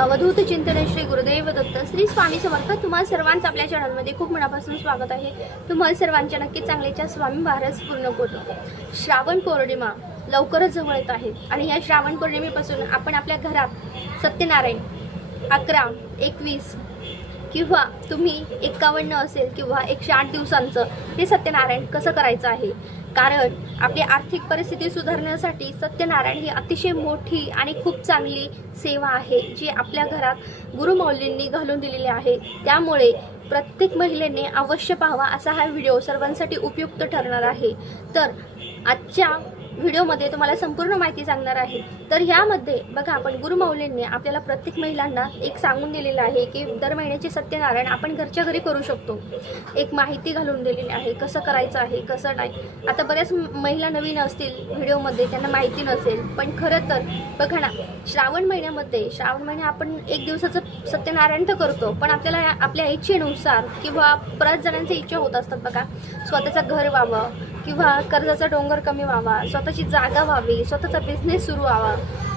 अवधूत चिंतन श्री गुरुदेव दत्त. श्री स्वामी समर्थ तुम्हाला सर्वांचं आपल्या चॅनलमध्ये खूप मनापासून स्वागत आहे. तुम्हाला सर्वांच्या नक्की चांगल्याच्या स्वामी महाराज पूर्ण करतो श्रावण पौर्णिमा लवकरच जवळ येत आहे आणि या श्रावण पौर्णिमेपासून आपण आपल्या घरात सत्यनारायण अकरा एकवीस किंवा तुम्ही एकावन्न असेल किंवा एकशे आठ दिवसांचं हे सत्यनारायण कसं करायचं आहे? कारण आपली आर्थिक परिस्थिती सुधारण्यासाठी सत्यनारायण ही अतिशय मोठी आणि खूप चांगली सेवा आहे जी आपल्या घरात गुरुमौलींनी घालून दिलेली आहे. त्यामुळे प्रत्येक महिलेने अवश्य पाहावा असा हा व्हिडिओ सर्वांसाठी उपयुक्त ठरणार आहे. तर आजच्या व्हिडिओमध्ये तुम्हाला संपूर्ण माहिती सांगणार आहे. तर ह्यामध्ये बघा आपण गुरुमौलींनी आपल्याला प्रत्येक महिलांना एक सांगून दिलेलं आहे की दर महिन्याचे सत्यनारायण आपण घरच्या घरी करू शकतो. एक माहिती घालून दिलेली आहे कसं करायचं आहे कसं नाही. आता बऱ्याच महिला नवीन असतील व्हिडिओमध्ये त्यांना माहिती नसेल पण खरं तर बघा ना श्रावण महिन्यामध्ये श्रावण महिन्या आपण एक दिवसाचं सत्यनारायण तर करतो पण आपल्याला आपल्या इच्छेनुसार किंवा बऱ्याच जणांच्या इच्छा होत असतात बघा. स्वतःचं घर व्हावं किंवा कर्जाचा डोंगर कमी व्हावा स्वतःची जागा व्हावी स्वतःचा बिझनेस सुरू व्हावा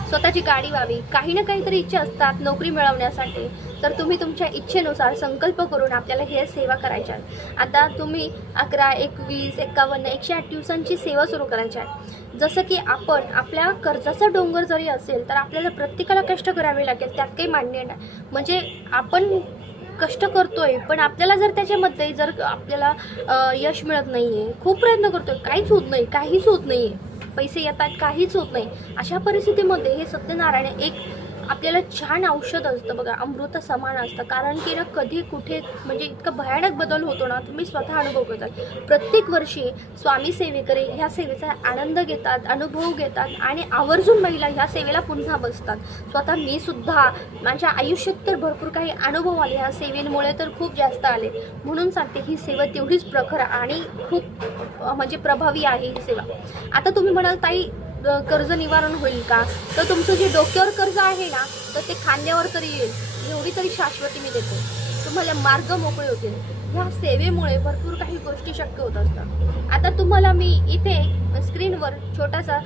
स्वतःची गाडी व्हावी काही ना काहीतरी इच्छा असतात नोकरी मिळवण्यासाठी. तर तुम्ही तुमच्या इच्छेनुसार संकल्प करून आपल्याला हे सेवा करायच्या आता तुम्ही अकरा एकवीस एकावन्न एकशे आठ दिवसांची सेवा सुरू करायची आहे. जसं की आपण आपल्या कर्जाचा डोंगर जरी असेल तर आपल्याला प्रत्येकाला कष्ट करावे लागेल त्यात काही मान्य नाही. म्हणजे आपण कष्ट करतोय पण आपल्याला जर त्याच्यामध्ये जर आपल्याला यश मिळत नाही आहे खूप प्रयत्न करतोय काहीच होत नाही काहीच होत नाहीये. पैसे येतात काहीच होत नाही. अशा परिस्थितीमध्ये हे सत्यनारायण एक आपल्याला छान औषध असतं बघा अमृत समान असतं. कारण की ना कधी कुठे म्हणजे इतका भयानक बदल होतो ना तुम्ही स्वतः अनुभव घेता प्रत्येक वर्षी स्वामी सेवेकरी ह्या सेवेचा आनंद घेतात अनुभव घेतात आणि आवर्जून महिला ह्या सेवेला पुन्हा बसतात. स्वतः मी सुद्धा माझ्या आयुष्यात तर भरपूर काही अनुभव आले. ह्या सेवेमुळे तर खूप जास्त आले. म्हणून सांगते ही सेवा तेवढीच प्रखर आणि खूप म्हणजे प्रभावी आहे ही सेवा. आता तुम्ही म्हणाल ताई कर्ज निवारण होईल का? तर तुमचं जे डोक्यावर कर्ज आहे ना तर ते खांद्यावर तरी येईल. एवढी तरी शाश्वती मी देते. तुम्हाला मार्ग मोकळे होतील. ह्या सेवेमुळे भरपूर काही गोष्टी शक्य होत असतात. आता तुम्हाला मी इथे स्क्रीनवर छोटासा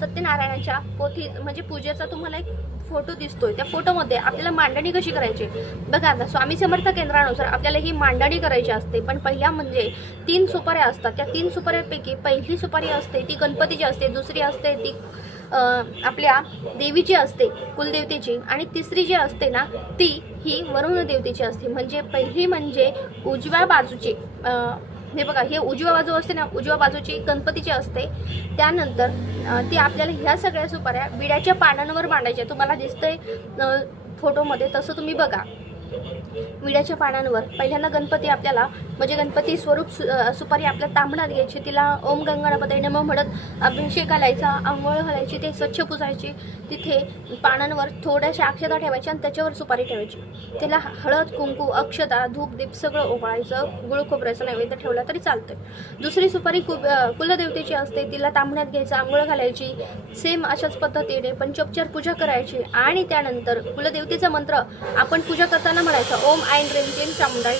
सत्यनारायणाच्या पोथी म्हणजे पूजेचा तुम्हाला एक फोटो दिसतोय. त्या फोटोमध्ये आपल्याला मांडणी कशी करायची? बघा आता स्वामी समर्थ केंद्रानुसार आपल्याला ही मांडणी करायची असते. पण पहिल्या म्हणजे तीन सुपाऱ्या असतात. त्या तीन सुपाऱ्यापैकी पहिली सुपारी असते ती गणपतीची असते दुसरी असते ती आपल्या देवीची असते कुलदेवतेची. आणि तिसरी जी असते ना ती ही वरुण देवतेची असते. म्हणजे पहिली म्हणजे उजव्या बाजूची हे बघा हे उजव्या बाजू असते ना उजव्या बाजूची गणपतीची असते त्यानंतर ती आपल्याला ह्या सगळ्या सुपाऱ्या बिड्याच्या पानांवर मांडायच्या. तुम्हाला दिसतंय फोटोमध्ये तसं तुम्ही बघा. विड्याच्या पानांवर. पहिल्यांदा गणपती आपल्याला म्हणजे गणपती स्वरूप सु- सुपारी आपल्या तांबणात घ्यायची तिला ओम गंगणपती नम म्हणत अभिषेक घालायचा आंघोळ घालायची ते स्वच्छ पुसायची तिथे पानांवर थोड्याशा अक्षता ठेवायच्या आणि त्याच्यावर सुपारी ठेवायची. त्याला हळद कुंकू अक्षता धूप दीप सगळं ओवाळायचं गुळ खोबऱ्याचं नैवेद्य ठेवला तरी चालतं दुसरी सुपारी कु कुलदेवतेची असते तिला तांबण्यात घ्यायचं आंघोळ घालायची सेम अशाच पद्धतीने पंचोपचार पूजा करायची आणि त्यानंतर कुलदेवतेचा मंत्र आपण पूजा करताना म्हणायचा ओम आयन रेम जेम चामुंडाई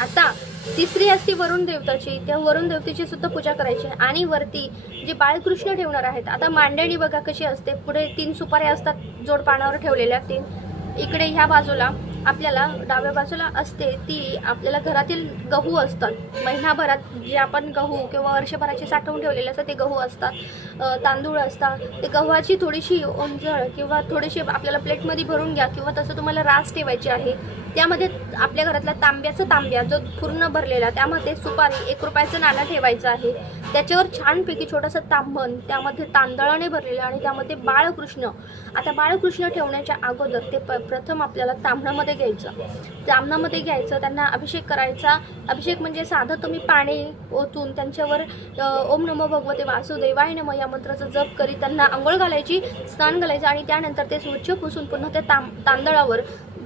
आता तिसरी असती वरुण देवताची. त्या वरुण देवतेची सुद्धा पूजा करायची. आणि वरती जे बाळकृष्ण ठेवणार आहेत आता मांडणी बघा कशी असते. पुढे तीन सुपाऱ्या असतात जोड पानावर ठेवलेल्या तीन. इकडे ह्या बाजूला आपल्याला डाव्या बाजूला असते ती आपल्याला घरातील गहू असतात. महिनाभरात जे आपण गहू किंवा वर्षभराचे साठवून ठेवलेले असतात ते गहू असतात. तांदूळ असतात. ते गव्हाची थोडीशी ओंजळ किंवा थोडीशी आपल्याला प्लेटमध्ये भरून घ्या किंवा तसं तुम्हाला रास ठेवायची आहे. त्यामध्ये आपल्या घरातला तांब्याचं तांब्या जो पूर्ण भरलेला त्यामध्ये सुपारी एक रुपयाचं नाणं ठेवायचं आहे. त्याच्यावर छानपैकी छोटंसं तांबण त्यामध्ये तांदळाने भरलेलं आणि त्यामध्ये बाळकृष्ण. आता बाळकृष्ण ठेवण्याच्या अगोदर ते प प्रथम आपल्याला तांबणामध्ये घ्यायचं. तांबणामध्ये घ्यायचं त्यांना अभिषेक करायचा. अभिषेक म्हणजे साधं तुम्ही पाणी ओतून त्यांच्यावर ओम नमो भगवते वासुदेवाय नम या मंत्राचा जप करीत त्यांना आंघोळ घालायची स्नान घालायचं आणि त्यानंतर ते स्वच्छ पुसून पुन्हा त्या तां तांदळावर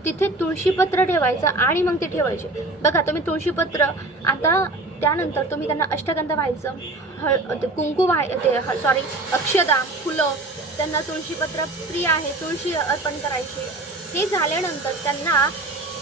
तिथे तुळशीपत्र ठेवायचं आणि मग ते ठेवायचे. बघा तुम्ही तुळशीपत्र आता त्यानंतर तुम्ही त्यांना अष्टगंध व्हायचं हळ ते कुंकू व्हाय ते सॉरी अक्षदा फुलं त्यांना तुळशीपत्र प्रिय आहे तुळशी अर्पण करायची. ते झाल्यानंतर त्यांना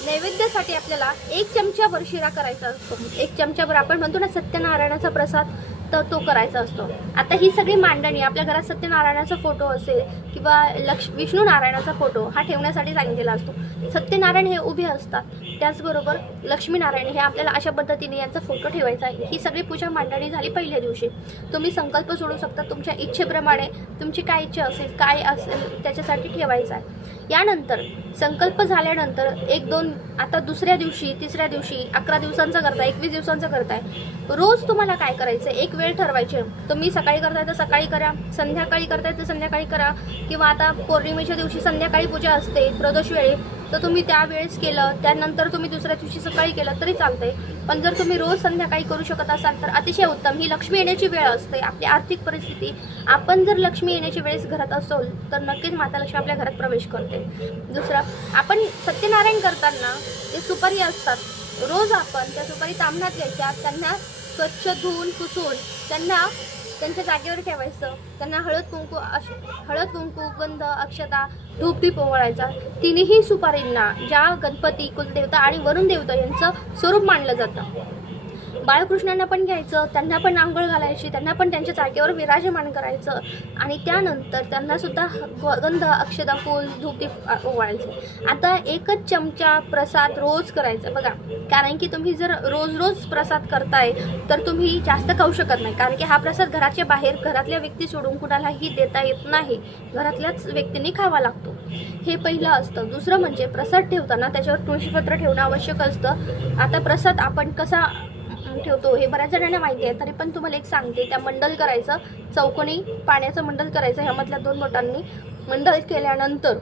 नैवेद्यासाठी आपल्याला एक चमच्यावर शिरा करायचा असतो. एक चमच्यावर आपण म्हणतो ना सत्यनारायणाचा प्रसाद तर तो करायचा असतो. आता ही सगळी मांडणी आपल्या घरात सत्यनारायणाचा फोटो असेल किंवा लक्ष विष्णू नारायणाचा फोटो हा ठेवण्यासाठी सांगितलेला असतो. सत्यनारायण हे उभे असतात. त्याचबरोबर लक्ष्मीनारायण हे आपल्याला अशा पद्धतीने यांचा फोटो ठेवायचा आहे. ही सगळी पूजा मांडणी झाली पहिल्या दिवशी. तुम्ही संकल्प सोडू शकता. तुमच्या इच्छेप्रमाणे तुमची काय इच्छा असेल काय असेल त्याच्यासाठी ठेवायचं आहे. यानंतर संकल्प झाल्यानंतर एक दोन आता दुसऱ्या दिवशी तिसऱ्या दिवशी अकरा दिवसांचा करताय एकवीस दिवसांचा करताय. रोज तुम्हाला काय करायचं एक वेळ ठरवायचे. तुम्ही सकाळी करताय तर सकाळी करा. संध्याकाळी करताय तर संध्याकाळी करा. किंवा आता पौर्णिमेच्या दिवशी संध्याकाळी पूजा असते. प्रदोष वेळी तर तुम्ही त्यावेळेस केलं त्यानंतर तुम्ही दुसऱ्या दिवशी सकाळी केलं तरी चालतंय. पण जर तुम्ही रोज संध्याकाळी करू शकत असाल तर अतिशय उत्तम. ही लक्ष्मी येण्याची वेळ असते आपली आर्थिक परिस्थिती. आपण जर लक्ष्मी येण्याची वेळेस घरात असोल तर नक्कीच माता लक्ष्मी आपल्या घरात प्रवेश करते. दुसरं आपण सत्यनारायण करताना ते सुपारी असतात रोज आपण त्या सुपारी तांबण्यात घ्यायच्या त्यांना स्वच्छ धुवून पुसून त्यांना त्यांच्या जागेवर ठेवायचं. त्यांना हळद कुंकू अश हळद कुंकू गंध अक्षता धूप दीप ओवाळायचा. तिन्ही सुपारींना ज्या गणपती कुलदेवता आणि वरुण देवता यांचं स्वरूप मानलं जातं. बाळकृष्णांना पण घ्यायचं त्यांना पण आंघोळ घालायची त्यांना पण त्यांच्या जागेवर विराजमान करायचं आणि त्यानंतर त्यांनासुद्धा गंध अक्षदा फूल धुपी ओवाळायचं. आता एकच चमचा प्रसाद रोज करायचा बघा. कारण की तुम्ही जर रोज रोज प्रसाद करताय तर तुम्ही जास्त खाऊ शकत नाही. कारण की हा प्रसाद घराच्या बाहेर घरातल्या व्यक्ती सोडून कुणालाही देता येत नाही. घरातल्याच व्यक्तींनी खावा लागतो. हे पहिलं असतं. दुसरं म्हणजे प्रसाद ठेवताना त्याच्यावर तुळशीपत्र ठेवणं आवश्यक असतं. आता प्रसाद आपण कसा ठेवतो. हे बऱ्याच जणांना माहिती आहे तरी पण तुम्हाला एक सांगते त्या मंडल करायचं चौकोनी पाण्याचं मंडल करायचं ह्यामधल्या दोन बोटांनी मंडल केल्यानंतर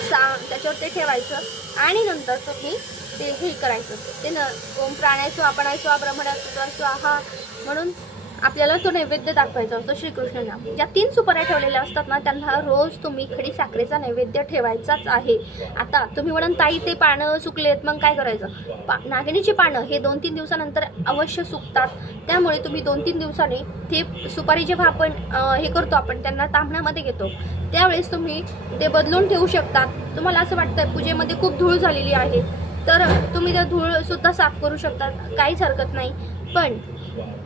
सा त्याच्यावर ते ठेवायचं आणि नंतर तुम्ही ते हे करायचं. ते न ओम प्राणायचो आपणायचो प्राणाय हा म्हणून आपल्याला तो नैवेद्य दाखवायचा असतो श्रीकृष्णांना. ज्या तीन सुपाऱ्या ठेवलेल्या असतात ना त्यांना रोज तुम्ही खडी साखरेचा नैवेद्य ठेवायचाच आहे. आता तुम्ही म्हणाल ताई ते पानं सुकलेत मग काय करायचं? पा नागिणीची पानं हे दोन तीन दिवसानंतर अवश्य सुकतात. त्यामुळे तुम्ही दोन तीन दिवसांनी ते सुपारी जेव्हा आपण हे करतो आपण त्यांना तांबण्यामध्ये घेतो त्यावेळेस तुम्ही ते बदलून ठेवू शकता तुम्हाला असं वाटतं पूजेमध्ये खूप धूळ झालेली आहे तर तुम्ही त्या धूळ सुद्धा साफ करू शकता काहीच हरकत नाही. पण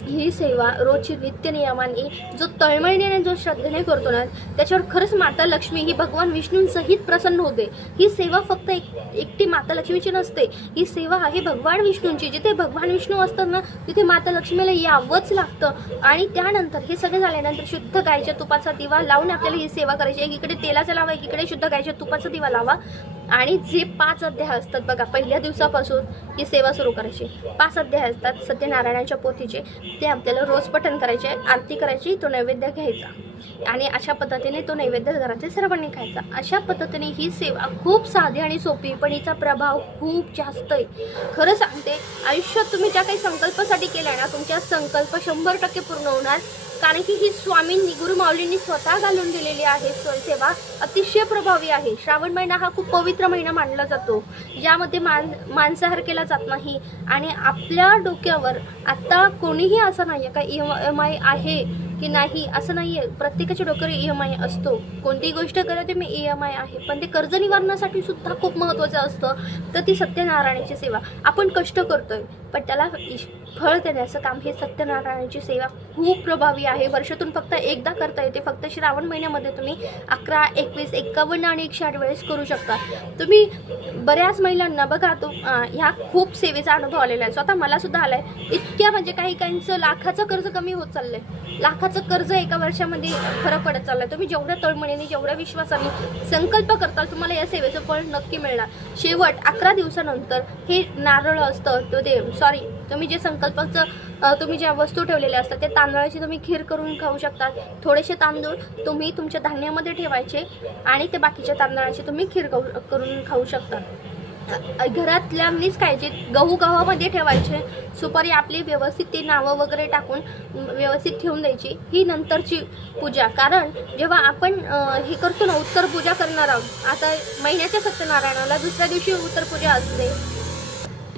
ही सेवा रोजची नित्य नियमाने जो तळमळीने जो श्रद्धेने करतो ना त्याच्यावर खरंच माता लक्ष्मी ही भगवान विष्णूंसहित प्रसन्न होते. ही सेवा फक्त एक एकटी माता लक्ष्मीची नसते. ही सेवा आहे भगवान विष्णूंची. जिथे भगवान विष्णू असतात ना तिथे माता लक्ष्मीला यावंच लागतं. आणि त्यानंतर हे सगळं झाल्यानंतर शुद्ध गायच्या तुपाचा दिवा लावून आपल्याला ही सेवा करायची एकीकडे तेलाचा लावा एकीकडे शुद्ध गायच्या तुपाचा दिवा लावा. आणि जे पाच अध्याय असतात बघा पहिल्या दिवसापासून ही सेवा सुरू करायची. पाच अध्याय असतात सत्यनारायणाच्या पोथीचे. ते आपल्याला रोज पठण करायचे आरती करायची तो नैवेद्य घ्यायचा. आणि अशा पद्धतीने तो नैवेद्य घरातील सर्वांनी खायचा. अशा पद्धतीने ही सेवा खूप साधी आणि सोपी पण हिचा प्रभाव खूप जास्त आहे. खरं सांगते आयुष्यात तुम्ही ज्या काही संकल्पासाठी केल्या ना तुमच्या संकल्प शंभर टक्के पूर्ण होणार. कारण की ही स्वामींनी गुरु माऊलींनी स्वतः घालून दिलेली आहे स्वयंसेवा सेवा. अतिशय प्रभावी आहे. श्रावण महिना हा खूप पवित्र महिना मानला जातो. ज्यामध्ये मान मांसाहार केला जात नाही. आणि आपल्या डोक्यावर आत्ता कोणीही असं नाही आहे का ई एम आय आहे की नाही असं नाही आहे प्रत्येकाच्या डोक्यावर ई एम आय असतो. कोणतीही गोष्ट करा ते मी ई एम आय आहे. पण ते कर्ज निवारणासाठी सुद्धा खूप महत्त्वाचं असतं. तर ती सत्यनारायणाची सेवा. आपण कष्ट करतोय पण त्याला इश- फळ देण्याचं काम हे सत्यनारायणाची सेवा खूप प्रभावी आहे. वर्षातून फक्त एकदा करता येते. फक्त श्रावण महिन्यामध्ये तुम्ही अकरा एकवीस एक्कावन्न आणि एकशे आठ वेळेस करू शकता. तुम्ही बऱ्याच महिलांना बघा तो ह्या खूप सेवेचा अनुभव आलेला आहे. स्वतः मला सुद्धा आहे इतक्या म्हणजे काही काहींचं लाखाचं कर्ज कमी होत चाललं आहे लाखाचं कर्ज एका वर्षामध्ये फरक पडत चाललाय. तुम्ही जेवढ्या तळमळीने जेवढ्या विश्वासाने संकल्प करताल तुम्हाला या सेवेचं फळ नक्की मिळणार. शेवट अकरा दिवसानंतर हे नारळ असतं तो ते सॉरी तुम्ही जे संकल्पाचं तुम्ही ज्या वस्तू ठेवलेल्या असतात त्या तांदळाची तुम्ही खीर करून खाऊ शकता थोडेसे तांदूळ तुम्ही तुमच्या धान्यामध्ये ठेवायचे आणि ते बाकीच्या तांदळाची तुम्ही खीर करून खाऊ शकता. घरातल्या मीच खायचे गहू गव्हामध्ये ठेवायचे सुपारी आपली व्यवस्थित ती नावं वगैरे टाकून व्यवस्थित ठेवून द्यायची. ही नंतरची पूजा. कारण जेव्हा आपण हे करतो ना उत्तर पूजा करणार आहोत आता महिन्याच्या सत्यनारायणाला दुसऱ्या दिवशी उत्तर पूजा असते.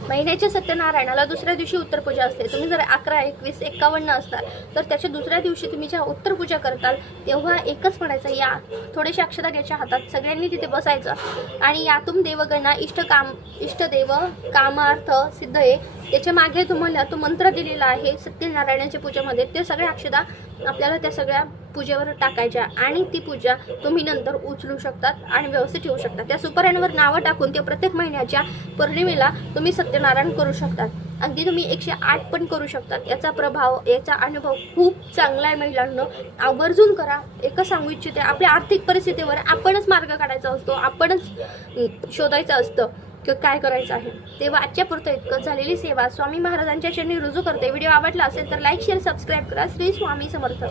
महिन्याच्या सत्यनारायणाला दुसऱ्या दिवशी उत्तर पूजा असते. तुम्ही जर अकरा एकवीस एक्कावन्न असताल तर त्याच्या दुसऱ्या दिवशी तुम्ही जेव्हा उत्तर पूजा करताल तेव्हा एकच म्हणायचं या थोडेसे अक्षता घ्यायच्या हातात सगळ्यांनी तिथे बसायचं. आणि यातून देवगणना इष्ट काम इष्टदेव कामार्थ सिद्ध आहे त्याच्यामागे तुम्हाला तो मंत्र दिलेला आहे सत्यनारायणाच्या पूजेमध्ये. ते सगळ्या अक्षता आपल्याला त्या सगळ्या पूजेवर टाकायच्या आणि ती पूजा तुम्ही नंतर उचलू शकतात आणि व्यवस्थित ठेवू शकतात. त्या सुपाऱ्यांवर नावं टाकून ते प्रत्येक महिन्याच्या पौर्णिमेला तुम्ही सत्यनारायण करू शकतात. अगदी तुम्ही एकशे आठ पण करू शकतात. याचा प्रभाव याचा अनुभव खूप चांगला आहे महिलांनो. आवर्जून करा. एकच सांगू इच्छिते आपल्या आर्थिक परिस्थितीवर आपणच मार्ग काढायचा असतो आपणच शोधायचं असतं. किंवा काय करायचं आहे? तेव्हा आजच्या पुरतं इतकं झालेली सेवा स्वामी महाराजांच्या चरणी रुजू करते. व्हिडिओ आवडला असेल तर लाईक शेअर सबस्क्राईब करा. श्री स्वामी समर्थ.